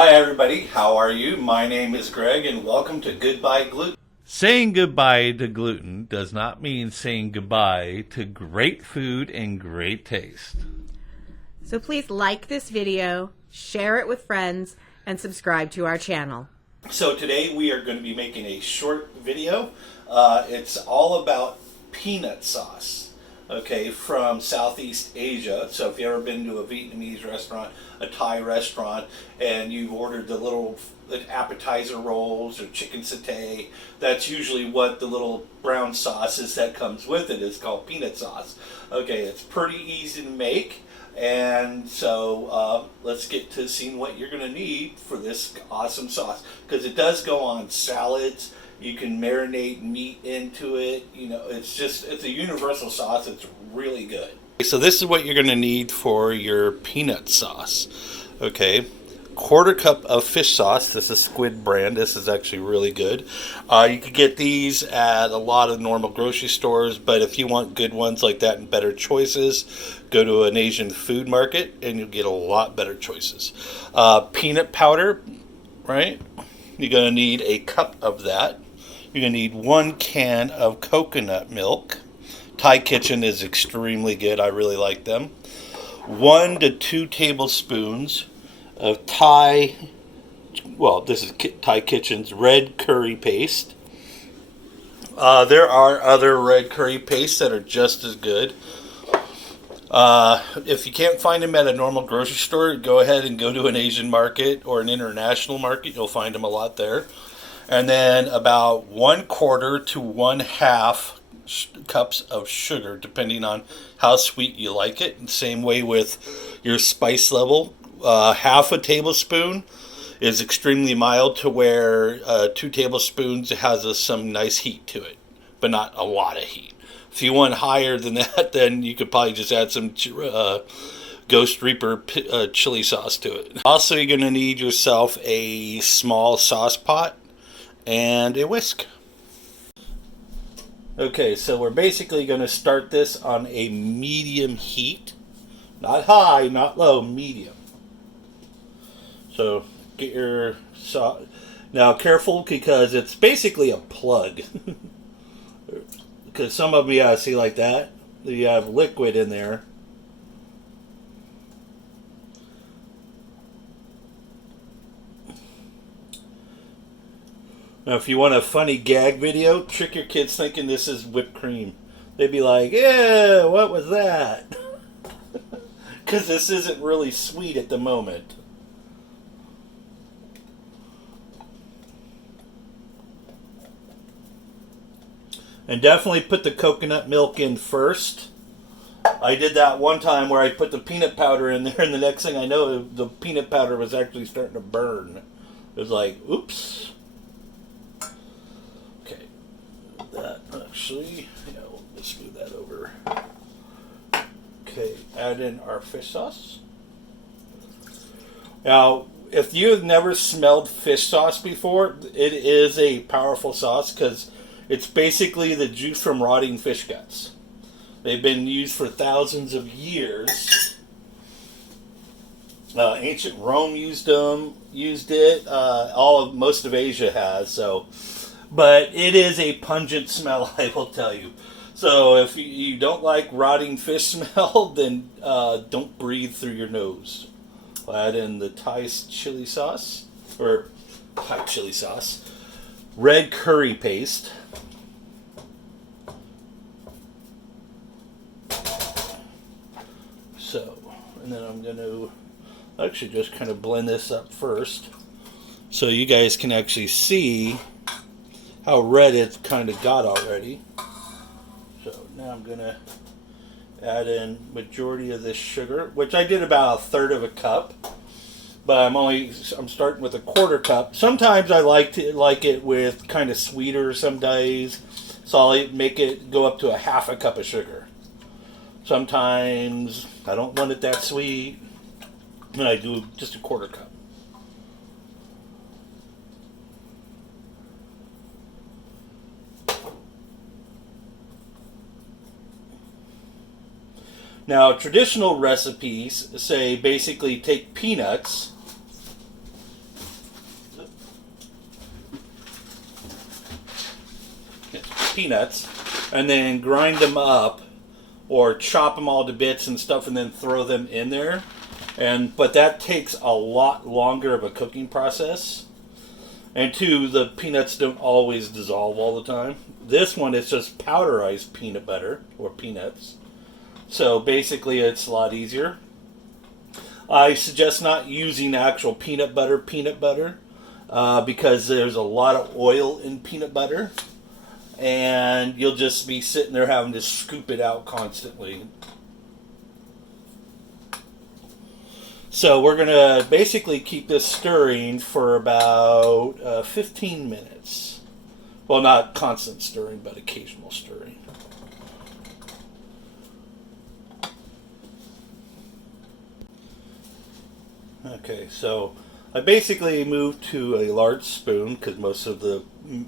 Hi everybody, how are you? My name is Greg and welcome to Goodbye Gluten. Saying goodbye to gluten does not mean saying goodbye to great food and great taste. So please like this video, share it with friends, and subscribe to our channel. So today we are going to be making a short video. It's all about peanut sauce, okay, from Southeast Asia. So if you've ever been to a Vietnamese restaurant, a Thai restaurant, and you've ordered the little appetizer rolls or chicken satay, that's usually what the little brown sauce is that comes with it. It's called peanut sauce. Okay, it's pretty easy to make. And so let's get to seeing what you're going to need for this awesome sauce, because it does go on salads. You can marinate meat into it. You know, it's a universal sauce. It's really good. So this is what you're going to need for your peanut sauce. Okay, quarter cup of fish sauce. This is Squid brand. This is actually really good. You can get these at a lot of normal grocery stores, but if you want good ones like that and better choices, go to an Asian food market and you'll get a lot better choices. Peanut powder, right? You're going to need a cup of that. You're going to need 1 can of coconut milk. Thai Kitchen is extremely good. I really like them. 1 to 2 tablespoons of this is Thai Kitchen's red curry paste. There are other red curry pastes that are just as good. If you can't find them at a normal grocery store, go ahead and go to an Asian market or an international market. You'll find them a lot there. And then about 1/4 to 1/2 cups of sugar, depending on how sweet you like it. And same way with your spice level. Half a tablespoon is extremely mild to where 2 tablespoons has some nice heat to it, but not a lot of heat. If you want higher than that, then you could probably just add some Ghost Reaper chili sauce to it. Also, you're going to need yourself a small sauce pot and a whisk. Okay, so we're basically going to start this on a medium heat. Not high, not low, medium. So get your sauce. Now careful, because it's basically a plug. Because some of them, yeah, see like that? You have liquid in there. Now, if you want a funny gag video, trick your kids thinking this is whipped cream. They'd be like, yeah, what was that? Because this isn't really sweet at the moment. And definitely put the coconut milk in first. I did that one time where I put the peanut powder in there, and the next thing I know, the peanut powder was actually starting to burn. It was like, oops. Okay. That actually, yeah, we'll just move that over. Okay, add in our fish sauce. Now, if you have never smelled fish sauce before, it is a powerful sauce because it's basically the juice from rotting fish guts. They've been used for thousands of years. Ancient Rome used it. Most of Asia has. So, but it is a pungent smell, I will tell you. So if you don't like rotting fish smell, then don't breathe through your nose. I'll add in the Thai chili sauce, red curry paste. So, and then I'm going to actually just kind of blend this up first so you guys can actually see how red it's kind of got already. So now I'm going to add in majority of this sugar, which I did about 1/3 of a cup, but I'm starting with a 1/4 cup. Sometimes I like it with kind of sweeter some days, so I'll make it go up to a 1/2 cup of sugar. Sometimes I don't want it that sweet, and I do just a 1/4 cup. Now, traditional recipes say basically take peanuts peanuts and then grind them up or chop them all to bits and stuff and then throw them in there. But that takes a lot longer of a cooking process. And two, the peanuts don't always dissolve all the time. This one is just powderized peanut butter or peanuts. So basically it's a lot easier. I suggest not using actual peanut butter because there's a lot of oil in peanut butter. And you'll just be sitting there having to scoop it out constantly. So we're going to basically keep this stirring for about 15 minutes. Well, not constant stirring, but occasional stirring. Okay, so I basically moved to a large spoon because most of the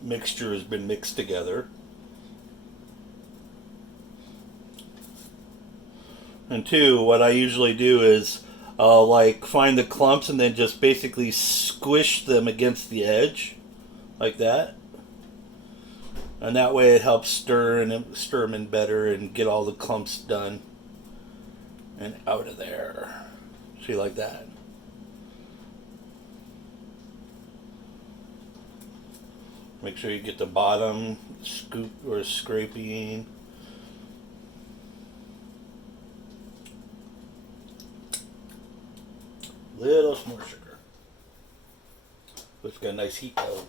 mixture has been mixed together. And two, what I usually do is I'll find the clumps and then just basically squish them against the edge like that. And that way it helps stir them in better and get all the clumps done and out of there. See, like that. Make sure you get the bottom scoop or scraping. Little more sugar. It's got a nice heat though.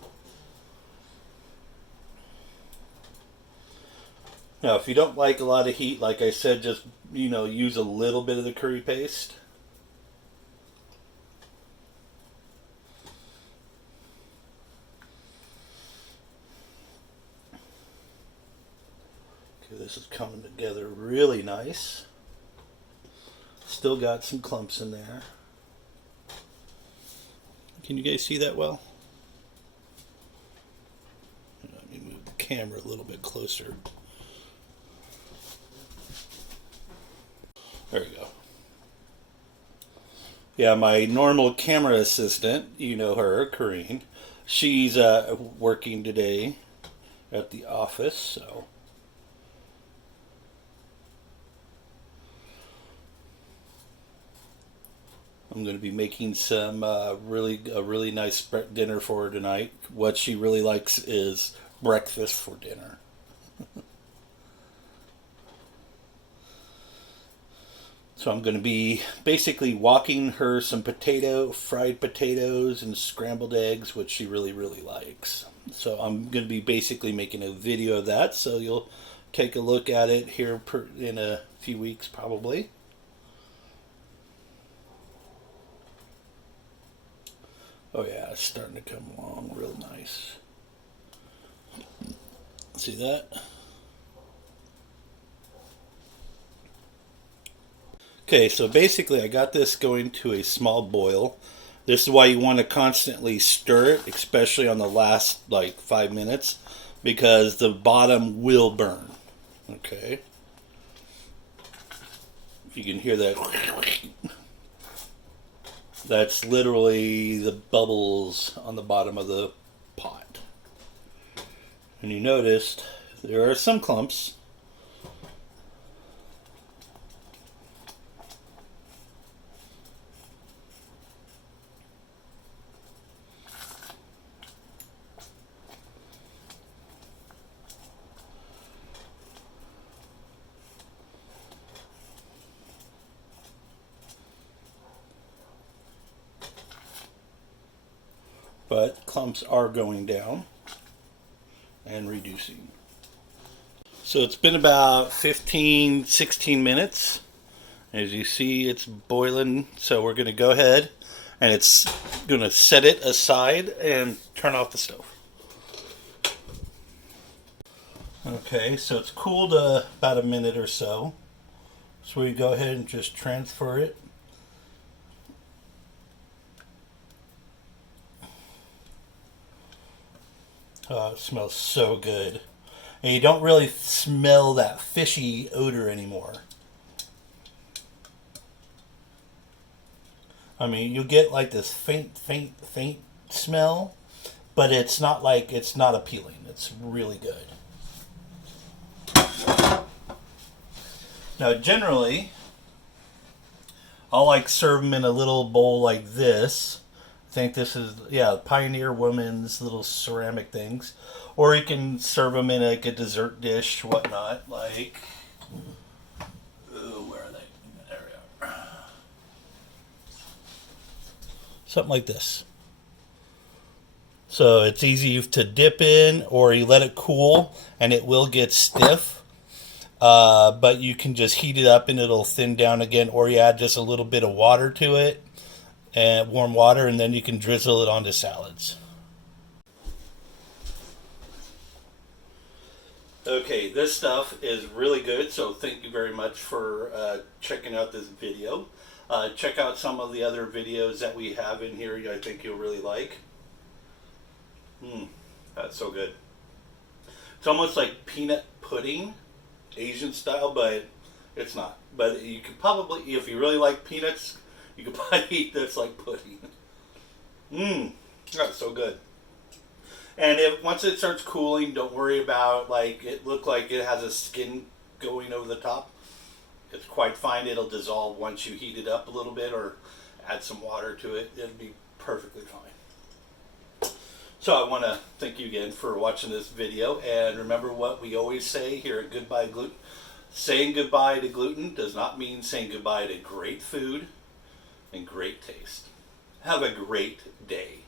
Now, if you don't like a lot of heat, like I said, just use a little bit of the curry paste. Okay, this is coming together really nice. Still got some clumps in there. Can you guys see that well? Let me move the camera a little bit closer. There we go. Yeah, my normal camera assistant, you know her, Corrine, she's working today at the office, so. I'm going to be making some a really nice dinner for her tonight. What she really likes is breakfast for dinner. So I'm going to be basically walking her some fried potatoes and scrambled eggs, which she really likes. So I'm going to be basically making a video of that. So you'll take a look at it here in a few weeks probably. Oh yeah, it's starting to come along real nice. See that? Okay, so basically I got this going to a small boil. This is why you want to constantly stir it, especially on the last 5 minutes, because the bottom will burn. Okay? If you can hear that. That's literally the bubbles on the bottom of the pot. And you noticed there are some clumps. But clumps are going down and reducing. So it's been about 16 minutes. As you see, it's boiling. So we're going to go ahead and it's going to set it aside and turn off the stove. Okay, so it's cooled about a minute or so. So we go ahead and just transfer it. Oh, it smells so good. And you don't really smell that fishy odor anymore. I mean, you get this faint smell, but it's not appealing. It's really good. Now, generally, I'll like serve them in a little bowl like this. I think this is, yeah, Pioneer Woman's little ceramic things. Or you can serve them in like a dessert dish, whatnot, like, ooh, where are they? There we are. Something like this. So it's easy to dip in, or you let it cool and it will get stiff. But you can just heat it up and it'll thin down again, or you add just a little bit of water to it, and warm water, and then you can drizzle it onto salads. Okay, this stuff is really good, so thank you very much for checking out this video. Check out some of the other videos that we have in here I think you'll really like. That's so good. It's almost like peanut pudding, Asian style, but it's not. But you could probably, if you really like peanuts, you could probably eat this like pudding. That's so good. And if once it starts cooling, don't worry about like it look like it has a skin going over the top. It's quite fine. It'll dissolve once you heat it up a little bit or add some water to it. It'll be perfectly fine. So I want to thank you again for watching this video, and remember what we always say here at Goodbye Gluten. Saying goodbye to gluten does not mean saying goodbye to great food and great taste. Have a great day.